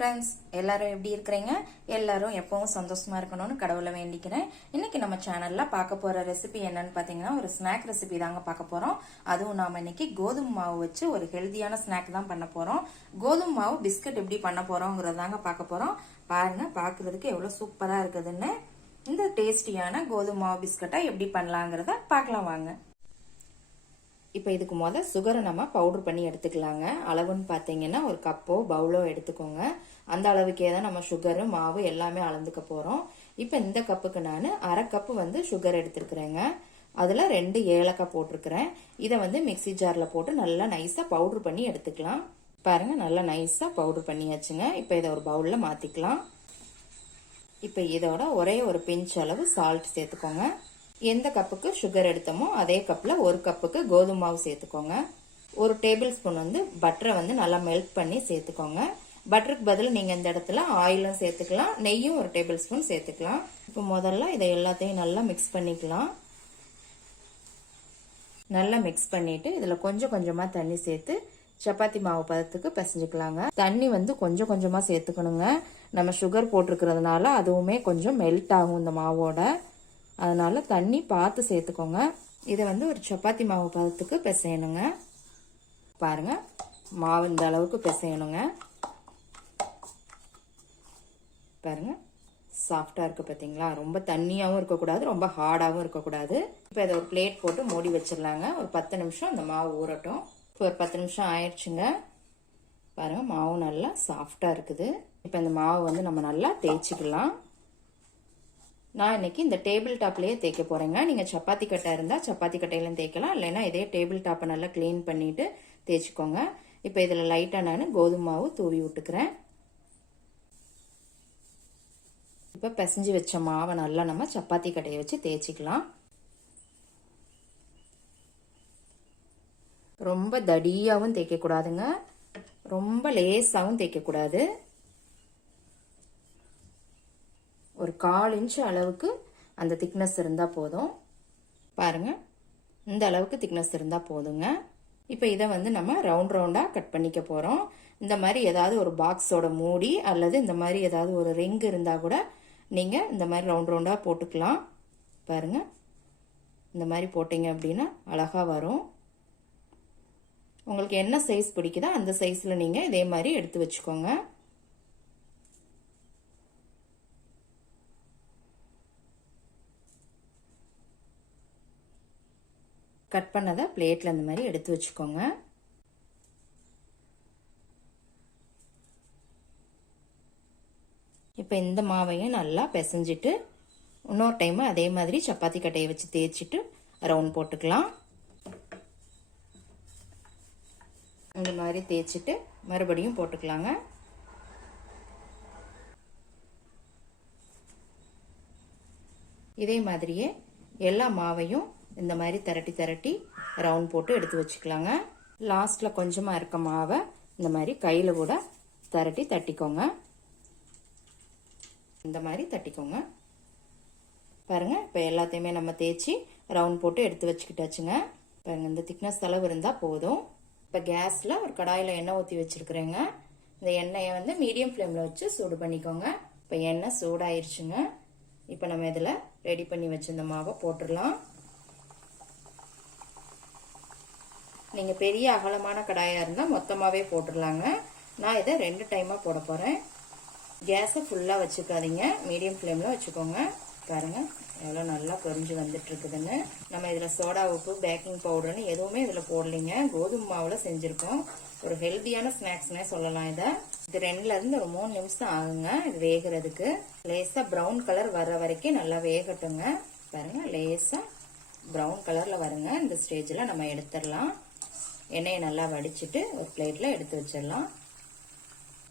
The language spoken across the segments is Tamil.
ஃப்ரெண்ட்ஸ், எல்லாரும் எப்படி இருக்கிறீங்க? எல்லாரும் எப்பவும் சந்தோஷமா இருக்கணும்னு கடவுளை வேண்டிக்கிறேன். இன்னைக்கு நம்ம சேனல்ல பார்க்க போற ரெசிபி என்னன்னு பாத்தீங்கன்னா ஒரு ஸ்நாக் ரெசிபி தாங்க பார்க்க போறோம். அதுவும் நாம இன்னைக்கு கோதுமை மாவு வச்சு ஒரு ஹெல்தியான ஸ்நாக் தான் பண்ண போறோம். கோதுமை மாவு பிஸ்கட் எப்படி பண்ண போறோங்கிறதாங்க பார்க்க போறோம். பாருங்க, பாக்குறதுக்கு எவ்வளவு சூப்பரா இருக்குதுன்னு. இந்த டேஸ்டியான கோதுமை மாவு பிஸ்கட்டை எப்படி பண்ணலாங்கிறத பார்க்கலாம் வாங்க. இப்போ இதுக்கு சுகரை நம்ம பவுடர் பண்ணி எடுத்துக்கலாங்க. அளவுன்னு பார்த்தீங்கன்னா ஒரு கப்போ பவுலோ எடுத்துக்கோங்க. அந்த அளவுக்கே தான் நம்ம சுகரு மாவு எல்லாமே அளந்துக்க போகிறோம். இப்போ இந்த கப்புக்கு நான் அரை கப்பு சுகர் எடுத்துருக்குறேங்க. அதில் 2 ஏலக்காய் போட்டிருக்கிறேன். இதை மிக்சி ஜாரில் போட்டு நல்லா நைஸாக பவுடர் பண்ணி எடுத்துக்கலாம். பாருங்க, நல்லா நைஸாக பவுடர் பண்ணியாச்சுங்க. இப்போ இதை ஒரு பவுலில் மாற்றிக்கலாம். இப்போ இதோட ஒரே ஒரு பிஞ்ச் அளவு சால்ட் சேர்த்துக்கோங்க. எந்த கப்புக்கு சுகர் எடுத்தோமோ அதே கப்பில் ஒரு கப்புக்கு கோதுமை மாவு சேர்த்துக்கோங்க. ஒரு டேபிள் ஸ்பூன் பட்டரை நல்லா மெல்ட் பண்ணி சேர்த்துக்கோங்க. பட்டருக்கு பதில் நீங்கள் இந்த இடத்துல ஆயிலும் சேர்த்துக்கலாம், நெய்யும் ஒரு டேபிள் ஸ்பூன் சேர்த்துக்கலாம். இப்போ முதல்ல இதை எல்லாத்தையும் நல்லா மிக்ஸ் பண்ணிக்கலாம். நல்லா மிக்ஸ் பண்ணிட்டு இதில் கொஞ்சம் கொஞ்சமாக தண்ணி சேர்த்து சப்பாத்தி மாவு பதத்துக்கு பிசைஞ்சுக்கலாங்க. தண்ணி கொஞ்சம் கொஞ்சமாக சேர்த்துக்கணுங்க. நம்ம சுகர் போட்டிருக்கிறதுனால அதுவுமே கொஞ்சம் மெல்ட் ஆகும் இந்த மாவோட. அதனால தண்ணி பார்த்து சேர்த்துக்கோங்க. இதை ஒரு சப்பாத்தி மாவு பதத்துக்கு பிசையணுங்க. பாருங்க, மாவு இந்த அளவுக்கு பிசையணுங்க. பாருங்க, சாஃப்டா இருக்கு பார்த்தீங்களா? ரொம்ப தண்ணியாகவும் இருக்கக்கூடாது, ரொம்ப ஹார்டாகவும் இருக்கக்கூடாது. இப்போ இதை ஒரு பிளேட் போட்டு மூடி வச்சிடலாங்க. ஒரு 10 நிமிஷம் அந்த மாவு ஊறட்டும். இப்போ ஒரு 10 நிமிஷம் ஆயிடுச்சுங்க. பாருங்க, மாவு நல்லா சாஃப்டா இருக்குது. இப்போ இந்த மாவு நம்ம நல்லா தேய்ச்சிக்கலாம். நான் இன்னைக்கு இந்த டேபிள் டாப்லயே தேய்க்க போறேங்க. நீங்க சப்பாத்தி கட்டை இருந்தா சப்பாத்தி கட்டையிலும் தேய்க்கலாம், இல்லைன்னா இதே டேபிள் டாப்பை நல்லா கிளீன் பண்ணிட்டு தேய்ச்சிக்கோங்க. இப்போ இதுல லைட்டா நான் கோதுமை மாவு தூவி விட்டுக்கிறேன். இப்போ பிசைஞ்சு வச்ச மாவை நல்லா நம்ம சப்பாத்தி கட்டையை வச்சு தேய்ச்சிக்கலாம். ரொம்ப தடியாவும் தேய்க்க கூடாதுங்க, ரொம்ப லேசாவும் தேய்க்க கூடாது. ஒரு 1/4 இன்ச் அளவுக்கு அந்த திக்னஸ் இருந்தா போதும். பாருங்க, இந்த அளவுக்கு திக்னஸ் இருந்தா போதுங்க. இப்போ இதை நம்ம ரவுண்ட் ரவுண்டா கட் பண்ணிக்க போறோம். இந்த மாதிரி ஏதாவது ஒரு பாக்ஸோட மூடி அல்லது இந்த மாதிரி ஏதாவது ஒரு ரிங் இருந்தா கூட நீங்க இந்த மாதிரி ரவுண்ட் ரவுண்டா போட்டுக்கலாம். பாருங்க, இந்த மாதிரி போட்டீங்க அப்படின்னா அழகா வரும். உங்களுக்கு என்ன சைஸ் பிடிக்குதோ அந்த சைஸ்ல நீங்க இதே மாதிரி எடுத்து வச்சுக்கோங்க. கட் பண்ணதை பிளேட்ல இந்த மாதிரி எடுத்து வச்சுக்கோங்க. இப்போ இந்த மாவையும் நல்லா பிசைஞ்சிட்டு இன்னொரு டைம் அதே மாதிரி சப்பாத்தி கட்டையை வச்சு தேய்ச்சிட்டு ரவுண்ட் போட்டுக்கலாம். இந்த மாதிரி தேய்ச்சிட்டு மறுபடியும் போட்டுக்கலாங்க. இதே மாதிரியே எல்லா மாவையும் இந்த மாதிரி திரட்டி ரவுண்ட் போட்டு எடுத்து வச்சுக்கலாங்க. லாஸ்ட்ல கொஞ்சமா இருக்க மாவை இந்த மாதிரி கையில கூட தட்டிக்கோங்க. இந்த மாதிரி தட்டிக்கோங்க. பாருங்க, இப்போ எல்லாத்தையுமே நம்ம தேய்ச்சி ரவுண்ட் போட்டு எடுத்து வச்சுக்கிட்டாச்சுங்க. பாருங்க, இந்த திக்னஸ் அளவு இருந்தா போதும். இப்போ கேஸ்ல ஒரு கடாயில எண்ணெய் ஊற்றி வச்சிருக்கிறேங்க. இந்த எண்ணெயை மீடியம் ஃப்ளேம்ல வச்சு சூடு பண்ணிக்கோங்க. இப்போ எண்ணெய் சூடாயிருச்சுங்க. இப்போ நம்ம இதில் ரெடி பண்ணி வச்சிருந்த மாவை போட்டுடலாம். நீங்க பெரிய அகலமான கடாயா இருந்தா மொத்தமாவே போட்டுடலாங்க. நான் இதை 2 டைமா போட போறேன். கேஸை ஃபுல்லா வச்சுக்காதீங்க, மீடியம் ஃப்ளேம்ல வச்சுக்கோங்க. பாருங்க எவ்வளவு நல்லா பொரிஞ்சு வந்துட்டு இருக்குதுன்னு. நம்ம இதுல சோடா உப்பு, பேக்கிங் பவுடர்னு எதுவுமே இதுல போடலைங்க. கோதுமை மாவுல செஞ்சிருக்கோம். ஒரு ஹெல்தியான ஸ்நாக்ஸ்னே சொல்லலாம். இது 2ல இருந்து ஒரு 3 நிமிஷம் ஆகுங்க இது வேகிறதுக்கு. லேசா பிரவுன் கலர் வர்ற வரைக்கும் நல்லா வேகட்டுங்க. பாருங்க, லேசா பிரவுன் கலர்ல வருங்க. இந்த ஸ்டேஜ்ல நம்ம எடுத்துடலாம். எண்ணெயை நல்லா வடிச்சிட்டு ஒரு பிளேட்ல எடுத்து வச்சிடலாம்.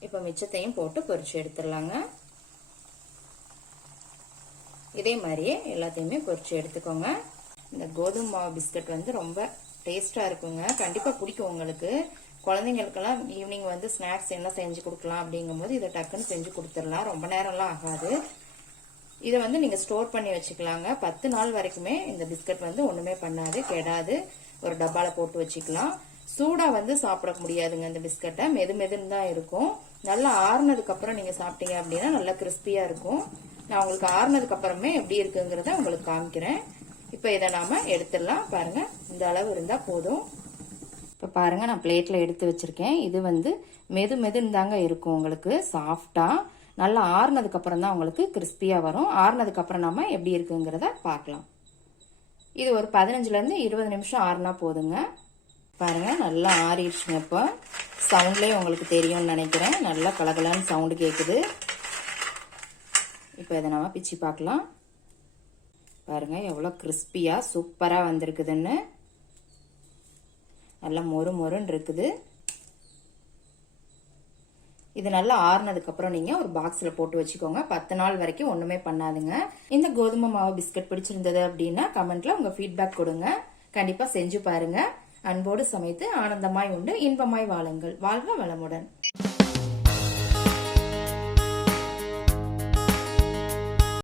இப்போ மிச்சத்தையும் போட்டு பொரிச்சு எடுத்துடலாங்க. இதே மாதிரியே எல்லாத்தையுமே பொரிச்சு எடுத்துக்கோங்க. இந்த கோதுமை மாவு பிஸ்கட் ரொம்ப டேஸ்டா இருக்குங்க. கண்டிப்பா பிடிக்கும் உங்களுக்கு. குழந்தைங்களுக்கெல்லாம் ஈவினிங் ஸ்நாக்ஸ் என்ன செஞ்சு கொடுக்கலாம் அப்படிங்கும்போது இதை டக்குன்னு செஞ்சு கொடுத்துடலாம். ரொம்ப நேரம்லாம் ஆகாது. இதை நீங்க ஸ்டோர் பண்ணி வச்சுக்கலாங்க. 10 நாள் வரைக்குமே இந்த பிஸ்கட் ஒண்ணுமே பண்ணாது, கெடாது. ஒரு டப்பால போட்டு வச்சுக்கலாம். சூடா சாப்பிட முடியாதுங்க. இந்த பிஸ்கட்டை மெதுன்னு தான் இருக்கும். நல்லா ஆறுனதுக்கு அப்புறம் நீங்க சாப்பிட்டீங்க அப்படின்னா நல்லா கிறிஸ்பியா இருக்கும். நான் உங்களுக்கு ஆறுனதுக்கு அப்புறமே எப்படி இருக்குங்கிறத உங்களுக்கு காமிக்கிறேன். இப்போ இதை நாம எடுத்துடலாம். பாருங்க, இந்த அளவு இருந்தா போதும். இப்போ பாருங்க, நான் பிளேட்ல எடுத்து வச்சிருக்கேன். இது மெது மெதுன்னு தாங்க இருக்கும், உங்களுக்கு சாஃப்டா. நல்லா ஆறுனதுக்கு அப்புறம் தான் உங்களுக்கு கிறிஸ்பியா வரும். ஆறுனதுக்கு அப்புறம் நாம எப்படி இருக்குங்கிறத பார்க்கலாம். இது ஒரு 15ல இருந்து 20 நிமிஷம் ஆறுனா போதுங்க. பாருங்க, நல்லா ஆறிடுச்சுங்க. இப்போ சவுண்ட்லேயே உங்களுக்கு தெரியும்னு நினைக்கிறேன். நல்லா கலகலான்னு சவுண்டு கேட்குது. இப்போ இதை நம்ம பிச்சு பார்க்கலாம். பாருங்க, எவ்வளோ கிறிஸ்பியா சூப்பராக வந்திருக்குதுன்னு. நல்லா மொறு மொறுன்னு இருக்குது. இது நல்லா ஆறுனதுக்கு அப்புறம் நீங்க ஒரு பாக்ஸ்ல போட்டு வச்சுக்கோங்க. 10 நாள் வரைக்கும் ஒண்ணுமே பண்ணாதுங்க. இந்த கோதுமை மாவு பிஸ்கட் பிடிச்சிருந்தது அப்படின்னா கமெண்ட்ல உங்க ஃபீட்பேக் கொடுங்க. கண்டிப்பா செஞ்சு பாருங்க. அன்போடு சமைத்து ஆனந்தமாய் உண்டு இன்பமாய் வாழுங்கள். வாழ்க வளமுடன்.